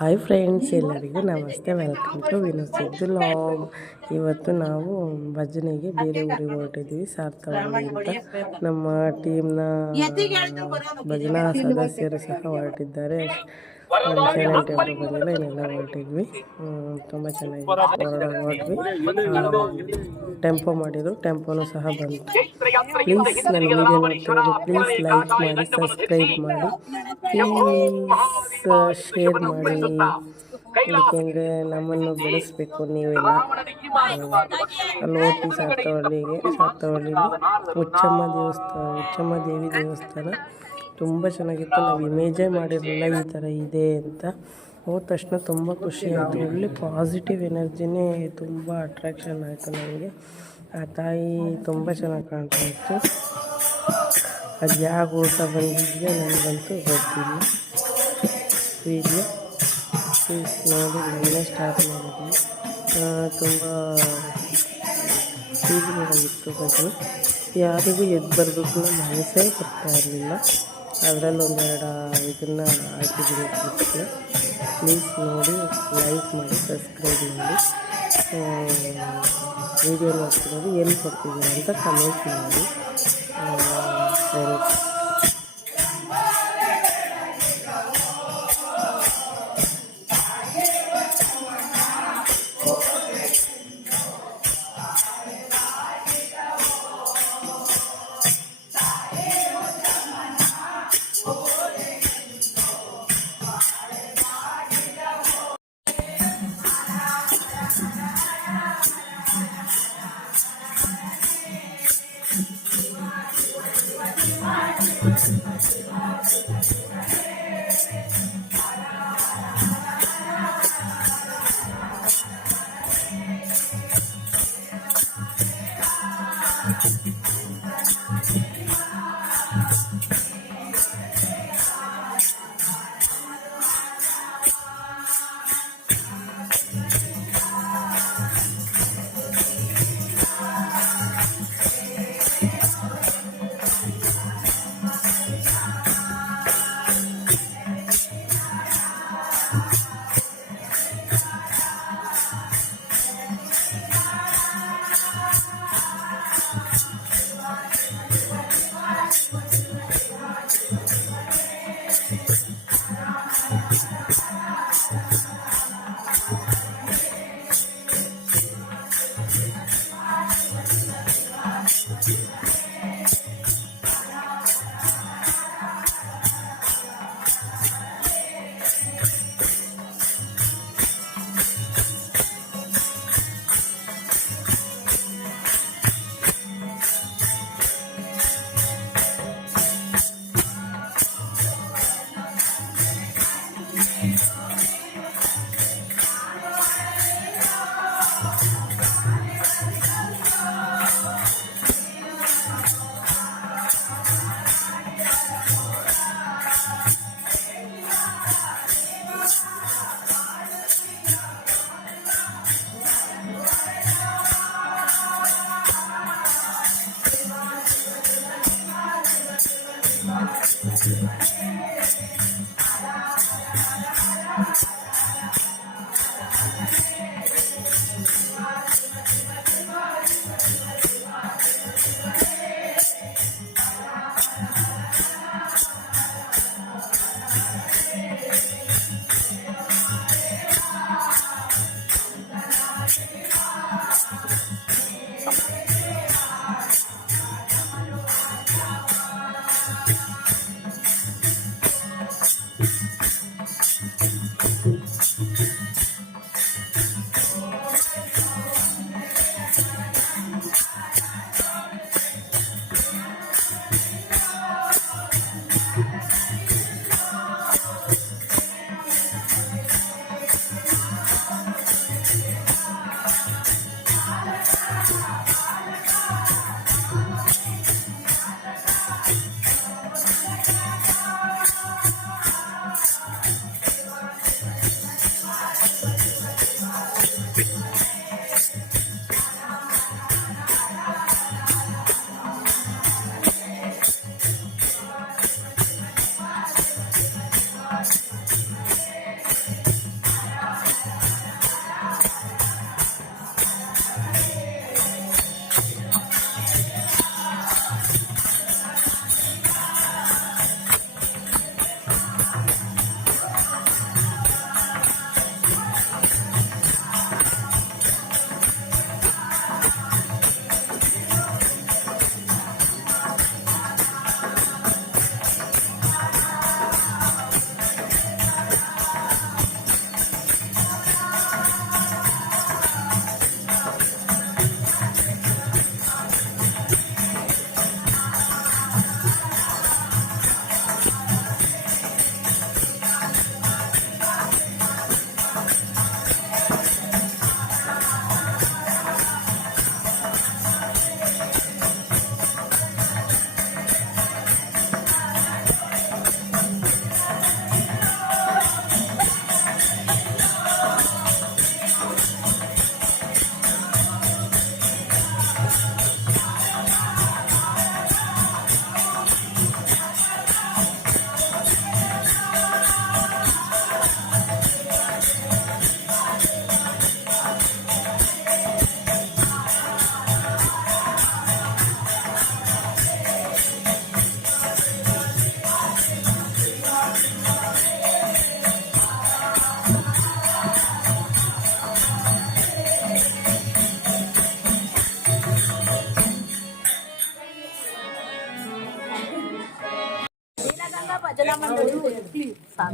Hi friends, ಎಲ್ಲರಿಗೂ ನಮಸ್ತೆ. Welcome to Vinod Siddu log. ಇವತ್ತು ನಾವು ಭಜನೆಗೆ ಬೇರೆ ಊರಿಗೆ ಹೊರಟಿದ್ವಿ. ಸಾರ್ಥವಳ್ಳಿ ಅಂತ ನಮ್ಮ ಟೀಮ್ನ ಭಜನಾ ಸದಸ್ಯರು ಸಹ ಹೊರಟಿದ್ದಾರೆ. ಸೈಲೆಂಟ್ ಅವರು ಬಂದಿಲ್ಲ, ಇನ್ನೆಲ್ಲ ಹೊರಟಿದ್ವಿ. ತುಂಬ ಚೆನ್ನಾಗಿ ಹೊರಟ್ವಿ. ಟೆಂಪೋ ಮಾಡಿದ್ರು, ಟೆಂಪೋನು ಸಹ ಬಂತು. ಪ್ಲೀಸ್ ನನ್ನ ವಿಡಿಯೋ ನೋಡ್ತಿರೋದು ಪ್ಲೀಸ್ ಲೈಕ್ ಮಾಡಿ, ಸಬ್ಸ್ಕ್ರೈಬ್ ಮಾಡಿ, ಪ್ಲೀಸ್ ಶೇರ್ ಮಾಡಿ. ಏಕೆಂದರೆ ನಮ್ಮನ್ನು ಬೆಳೆಸಬೇಕು ನೀವೆಲ್ಲ. ಅಲ್ಲಿ ಹೋಗಿ ಸಾರ್ಥವಳ್ಳಿಲಿ ಹುಚ್ಚಮ್ಮ ದೇವಿ ದೇವಸ್ಥಾನ ತುಂಬ ಚೆನ್ನಾಗಿತ್ತು. ನಾವು ಇಮೇಜೇ ಮಾಡಿರಲಿಲ್ಲ ಈ ಥರ ಇದೆ ಅಂತ. ಹೋದ ತಕ್ಷಣ ತುಂಬ ಖುಷಿ ಆಯಿತು. ಒಳ್ಳೆ ಪಾಸಿಟಿವ್ ಎನರ್ಜಿನೇ ತುಂಬ ಅಟ್ರಾಕ್ಷನ್ ಆಯಿತು ನನಗೆ. ಆ ತಾಯಿ ತುಂಬ ಚೆನ್ನಾಗಿ ಕಾಣ್ತಾ ಇತ್ತು. ಅದು ಯಾವ ಊಟ ಬಂದಿದೆಯೋ ನನಗಂತೂ ಗೊತ್ತಿಲ್ಲ. ವೀಡಿಯೋ ಪ್ಲೀಸ್ ನೋಡಿ, ನಾನೇ ಸ್ಟಾರ್ಟ್ ಮಾಡಿದ್ವಿ. ತುಂಬ ಫೀಲಿಂಗಾಗಿತ್ತು ಭಜನೆ. ಯಾರಿಗೂ ಎದ್ದು ಬರಬೇಕು ಅನ್ನೋ ಮನಸ್ಸೇ ಬರ್ತಾ ಇರಲಿಲ್ಲ. ಅದರಲ್ಲಿ ಒಂದೆರಡು ಇದನ್ನು ಹಾಕಿದ್ದೀನಿ ಕ್ಲಿಪ್ಸ್ನ. ಪ್ಲೀಸ್ ನೋಡಿ, ಲೈಕ್ ಮಾಡಿ, ಸಬ್ಸ್ಕ್ರೈಬ್ ಮಾಡಿ. ವಿಡಿಯೋ ನೋಡ್ತಿರೋದು ಎಲ್ಲಿ ಕೊಡ್ತಿದ್ದೀನಿ ಅಂತ ಕಮೆಂಟ್ ಮಾಡಿ ಫ್ರೆಂಡ್ಸ್.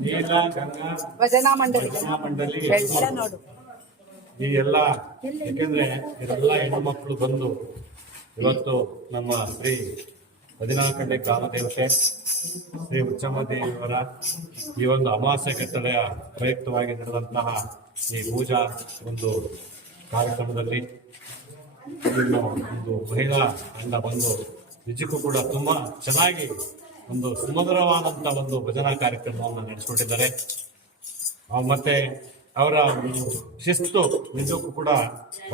ನೀಲ ಗಂಗಾ ಭಜನಾ ಮಂಡಳಿ ಭಜನಾ ಮಂಡಳಿ ಎಲ್ಲ ನೋಡು. ಈ ಎಲ್ಲ ಯಾಕೆಂದ್ರೆ ಇವರೆಲ್ಲ ಹೆಣ್ಣುಮಕ್ಕಳು ಬಂದು ಇವತ್ತು ನಮ್ಮ ಶ್ರೀ ಬದಿನಾಕಂಡೆ ಗ್ರಾಮ ದೇವತೆ ಶ್ರೀ ಉಚ್ಚಮ್ಮ ದೇವಿಯವರ ಈ ಒಂದು ಅಮಾವಾಸ್ಯೆ ಕಟ್ಟಳೆಯ ಪ್ರಯುಕ್ತವಾಗಿ ನಡೆದಂತಹ ಈ ಪೂಜಾ ಒಂದು ಕಾರ್ಯಕ್ರಮದಲ್ಲಿ ಒಂದು ಮಹಿಳಾ ತಂಡ ಬಂದು ನಿಜಕ್ಕೂ ಕೂಡ ತುಂಬಾ ಚೆನ್ನಾಗಿ ಒಂದು ಸುಮಧುರವಾದಂತಹ ಒಂದು ಭಜನಾ ಕಾರ್ಯಕ್ರಮವನ್ನು ನಡೆಸಿಕೊಟ್ಟಿದ್ದಾರೆ. ಮತ್ತೆ ಅವರ ಶಿಸ್ತು ನಿಜಕ್ಕೂ ಕೂಡ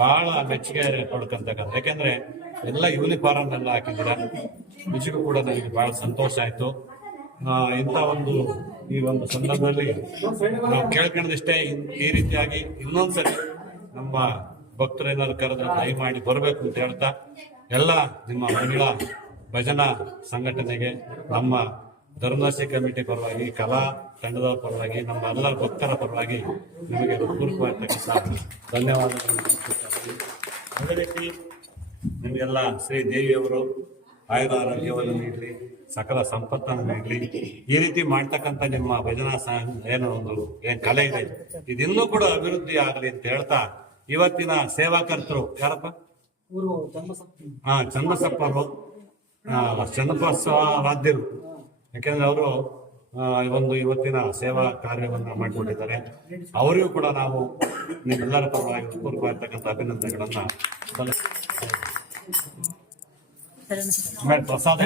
ಬಹಳ ಮೆಚ್ಚುಗೆ ಪಡ್ಕೊಂತಕ್ಕಂಥ, ಯಾಕೆಂದ್ರೆ ಎಲ್ಲ ಯೂನಿಫಾರ್ಮ್ ಎಲ್ಲ ಹಾಕಿದ್ದಾರೆ. ನಿಜಕ್ಕೂ ಕೂಡ ನನಗೆ ಬಹಳ ಸಂತೋಷ ಆಯ್ತು. ಇಂಥ ಒಂದು ಈ ಒಂದು ಸಂದರ್ಭದಲ್ಲಿ ನಾವು ಕೇಳ್ಕೊಂಡದಿಷ್ಟೇ, ಈ ರೀತಿಯಾಗಿ ಇನ್ನೊಂದ್ಸರಿ ನಮ್ಮ ಭಕ್ತರೇನಾದ್ರು ಕರೆದ್ರೆ ದಯಮಾಡಿ ಬರಬೇಕು ಅಂತ ಹೇಳ್ತಾ, ಎಲ್ಲ ನಿಮ್ಮ ಮಹಿಳಾ ಭಜನಾ ಸಂಘಟನೆಗೆ ನಮ್ಮ ಧರ್ಮದರ್ಶಿ ಕಮಿಟಿ ಪರವಾಗಿ, ಕಲಾ ತಂಡದವರ ಪರವಾಗಿ, ನಮ್ಮ ಎಲ್ಲ ಭಕ್ತರ ಪರವಾಗಿ ನಿಮಗೆ ಹೃತ್ಪೂರ್ವಕವಾಗಿರ್ತಕ್ಕಂಥ ಧನ್ಯವಾದಗಳನ್ನು. ಅದೇ ರೀತಿ ನಿಮಗೆಲ್ಲ ಶ್ರೀ ದೇವಿಯವರು ಆಯುರಾರೋಗ್ಯವನ್ನು ನೀಡಲಿ, ಸಕಲ ಸಂಪತ್ತನ್ನು ನೀಡಲಿ. ಈ ರೀತಿ ಮಾಡ್ತಕ್ಕಂಥ ನಿಮ್ಮ ಭಜನಾ ಏನು ಒಂದು ಕಲೆ ಇದೆ, ಇದಿನ್ನೂ ಕೂಡ ಅಭಿವೃದ್ಧಿ ಆಗಲಿ ಅಂತ ಹೇಳ್ತಾ, ಇವತ್ತಿನ ಸೇವಾಕರ್ತರು ಯಾರಪ್ಪ? ಚನ್ನಬಸಪ್ಪರು, ಚನ್ನಬಸ ವಾದ್ಯರು. ಯಾಕೆಂದ್ರೆ ಅವರು ಒಂದು ಇವತ್ತಿನ ಸೇವಾ ಕಾರ್ಯವನ್ನ ಮಾಡಿಕೊಂಡಿದ್ದಾರೆ. ಅವರಿಗೂ ಕೂಡ ನಾವು ನಿಮ್ಮೆಲ್ಲರ ಪರವಾಗಿ ಪೂರ್ವಕವಾಗಿರ್ತಕ್ಕಂಥ ಅಭಿನಂದನೆಗಳನ್ನ ಪ್ರಸಾದ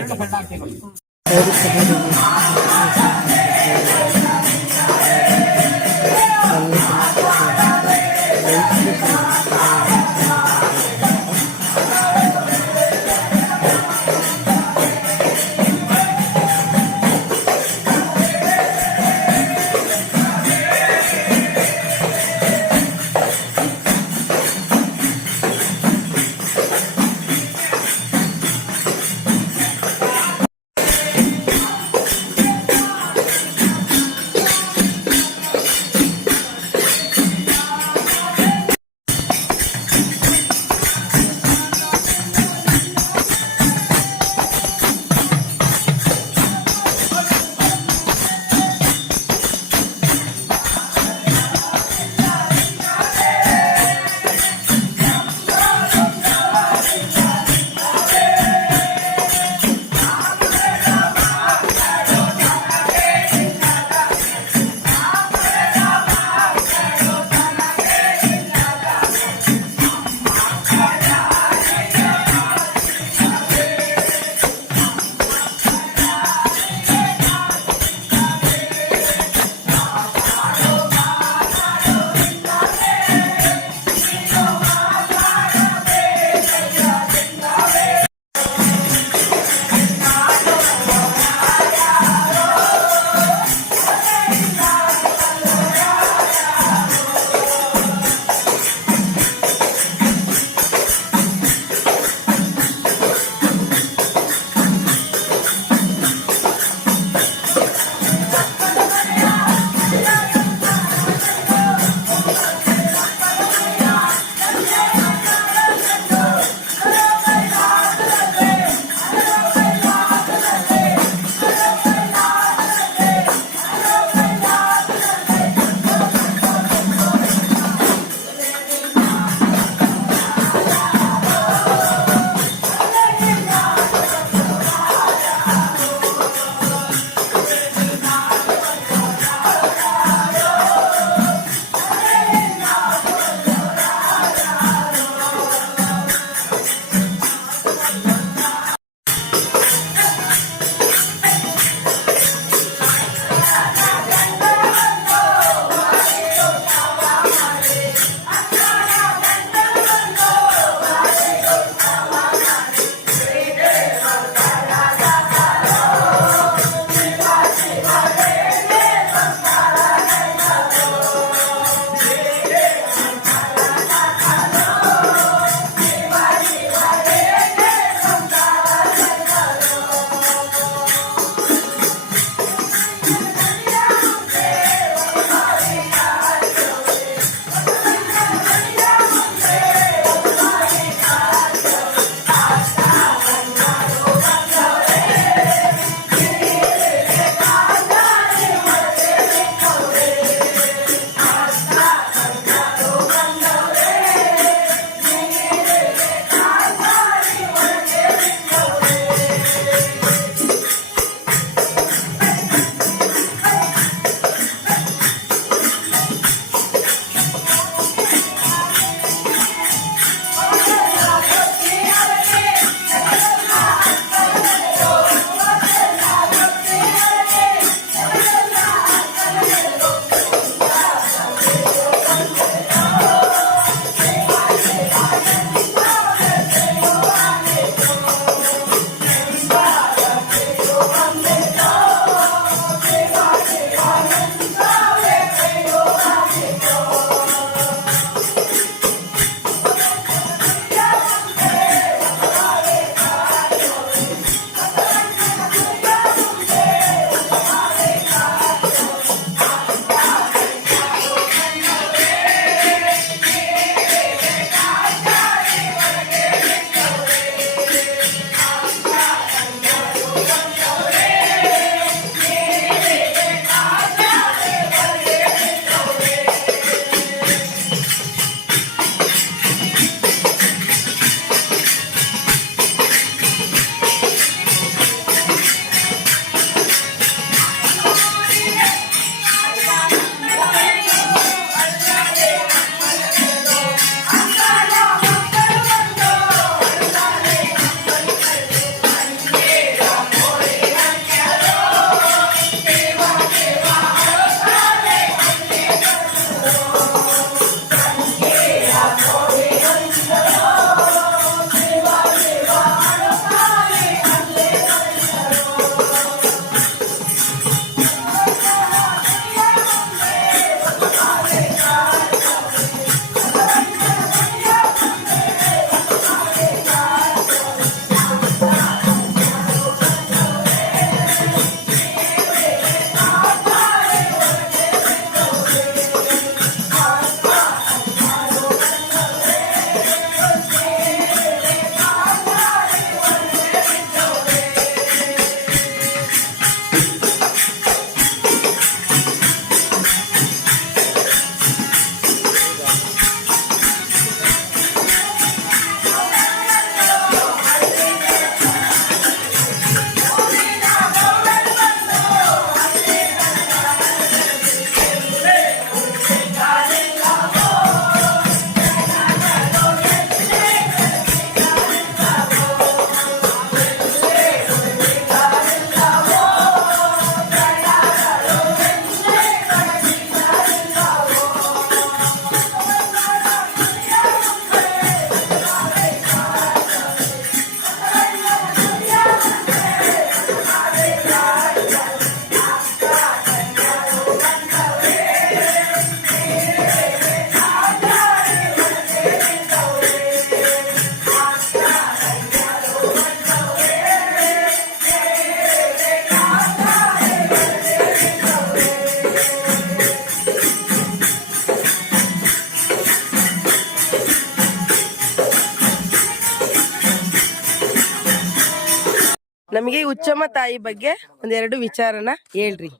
ನಮಗೆ ಈ ಉಚ್ಚಮ್ಮ ತಾಯಿ ಬಗ್ಗೆ ಒಂದೆರಡು ವಿಚಾರನ ಹೇಳ್ರಿ.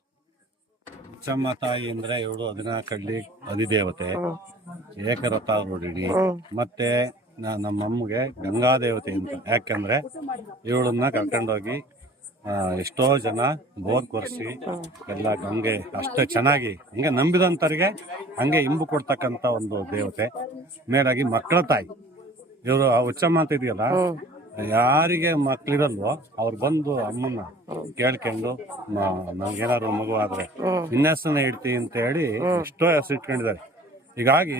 ಹುಚ್ಚಮ್ಮ ತಾಯಿ ಅಂದ್ರೆ ಇವಳು 14 ಅಧಿದೇವತೆ, ಏಕರಥ ರೂಢಿಣಿ, ಮತ್ತೆ ನಮ್ಮಮ್ಮಗೆ ಗಂಗಾ ದೇವತೆ ಅಂತ. ಯಾಕಂದ್ರೆ ಇವಳನ್ನ ಕರ್ಕೊಂಡೋಗಿ ಎಷ್ಟೋ ಜನ ಬೋರ್ ಕೊರ್ಸಿ ಎಲ್ಲ ಗಂಗೆ ಅಷ್ಟೇ ಚೆನ್ನಾಗಿ ಹಂಗೆ ನಂಬಿದಂತರಿಗೆ ಹಂಗೆ ಇಂಬು ಕೊಡ್ತಕ್ಕಂತ ಒಂದು ದೇವತೆ. ಮೇಲಾಗಿ ಮಕ್ಕಳ ತಾಯಿ ಇವರು. ಆ ಹುಚ್ಚಮ್ಮ ಅಂತ ಇದೆಯಲ್ಲ, ಯಾರಿಗೆ ಮಕ್ಳಿರಲ್ವೋ ಅವ್ರು ಬಂದು ಅಮ್ಮನ್ನ ಕೇಳ್ಕೊಂಡು ನಮ್ಗೇನಾದ್ರು ಮಗು ಆದ್ರೆ ಇನ್ನೆಸನ್ನ ಇಡ್ತೀವಿ ಅಂತ ಹೇಳಿ ಎಷ್ಟೋ ಹೆಸರು ಇಟ್ಕೊಂಡಿದ್ದಾರೆ. ಹೀಗಾಗಿ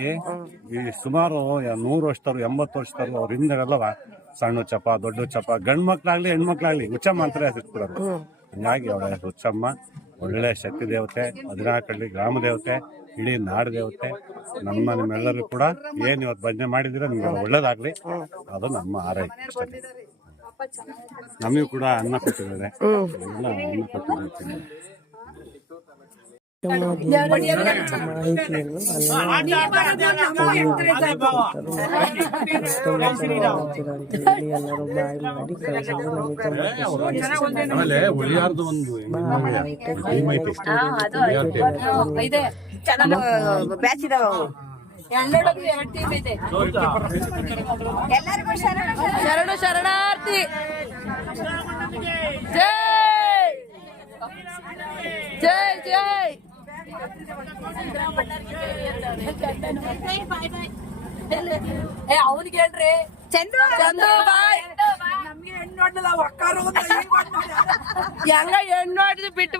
ಈ ಸುಮಾರು 100 ವರ್ಷದವ್ರು 80 ವರ್ಷದವ್ರು ಅವ್ರ ಹಿಂದೆಲ್ಲವ ಸಣ್ಣ ಚಪ್ಪ ದೊಡ್ಡ ಚಪ್ಪ ಗಂಡ್ ಮಕ್ಳಾಗ್ಲಿ ಹೆಣ್ಮಕ್ಳಾಗ್ಲಿ ಹುಚ್ಚಮ್ಮ ಅಂತಾರೆ ಹೆಸರಿಟ್ಬಿಡೋರು. ಹಂಗಾಗಿ ಅವಳ ಹುಚ್ಚಮ್ಮ ಒಳ್ಳೆ ಶಕ್ತಿ ದೇವತೆ, 14 ಗ್ರಾಮ ದೇವತೆ, ಇಡೀ ನಾಡು ದೇವತೆ. ನಿಮ್ಮೆಲ್ಲರೂ ಕೂಡ ಏನ್ ಇವತ್ತು ಭಜನೆ ಮಾಡಿದ್ರೆ ನಿಮ್ಗೆ ಒಳ್ಳೇದಾಗ್ಲಿ, ಅದು ನಮ್ಮ ಆರೈಕೆ ಅಷ್ಟೇ. ನಮಗೂ ಕೂಡ ಅನ್ನ ಕೊಟ್ಟಿದ್ದಾರೆ, ಎಲ್ಲ ಅನ್ನ ಕೊಟ್ಟಿದ್ದಾರೆ. ಮಾಹಿತಿಯನ್ನು ಎಲ್ಲರೂ ಬಾಯ್ ಮಾಡಿ ಕಳಿಸಿದ್ರು. ನಮಗೆ ಶರಣು ಶರಣಾರ್ಥಿ. ಜೈ ಜೈ ಜೈ. ಅವನಿಗೆ ಹೇಳ್ರಿ ಚಂದ್ರು ಬಾಯ್. ನಮ್ಗೆ ಹೆಣ್ಣು ನೋಡ್ಲಿಲ್ಲ, ಹೆಂಗ ಹೆಣ್ಣು ನೋಡಿದ್ ಬಿಟ್ಟು